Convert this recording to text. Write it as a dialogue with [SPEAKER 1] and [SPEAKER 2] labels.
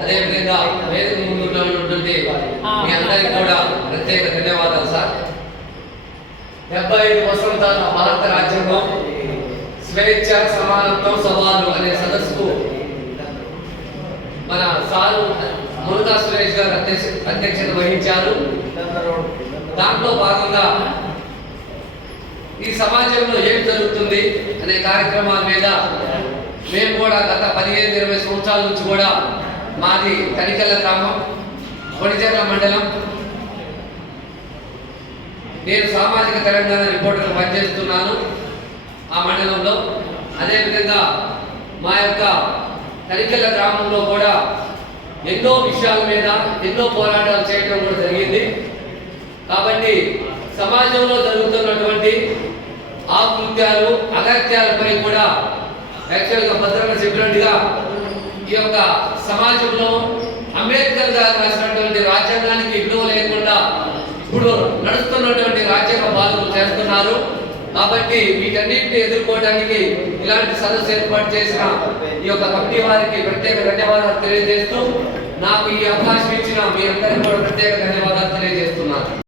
[SPEAKER 1] అదేవిధంగా వేదిక ముందు ఉన్నటువంటి మీ అందరికీ కూడా ప్రత్యేక ధన్యవాదాలు సార్. డెబ్బై ఐదు వసంతాల భారత రాజ్యాంగం స్వేచ్ఛ సమానత్వం సవాలు అనే సదస్సుకు మన సారు మురుగా సురేష్ గారు అధ్యక్ష అధ్యక్షత వహించారు. దాంట్లో భాగంగా ఈ సమాజంలో ఏం జరుగుతుంది అనే కార్యక్రమాల మీద మేము కూడా గత పదిహేను ఇరవై సంవత్సరాల నుంచి కూడా మాది తనికెళ్ళ గ్రామం కొడిచెర్ల మండలం. నేను సామాజిక తెలంగాణ రిపోర్టర్ పనిచేస్తున్నాను ఆ మండలంలో. అదేవిధంగా మా యొక్క తనికెళ్ళ గ్రామంలో కూడా ఎన్నో విషయాల మీద ఎన్నో పోరాటాలు చేయడం కూడా జరిగింది. కాబట్టి సమాజంలో జరుగుతున్నటువంటి ఆకృత్యాలు అగత్యాలపై కూడా యాక్చువల్గా భద్రంగా చెప్పినట్టుగా ఈ యొక్క సమాజంలో అంబేద్కర్ గారు రాసినటువంటి రాజ్యాంగానికి విలువ లేకుండా ఇప్పుడు నడుస్తున్నటువంటి రాజ్యాంగ బాధలు చేస్తున్నారు. కాబట్టి వీటన్నిటిని ఎదుర్కోవడానికి ఇలాంటి సదస్సు ఏర్పాటు చేసిన ఈ యొక్క కమిటీ వారికి ప్రత్యేక ధన్యవాదాలు తెలియజేస్తూ నాకు ఈ అవకాశం ఇచ్చిన మీ అందరికీ కూడా ప్రత్యేక ధన్యవాదాలు.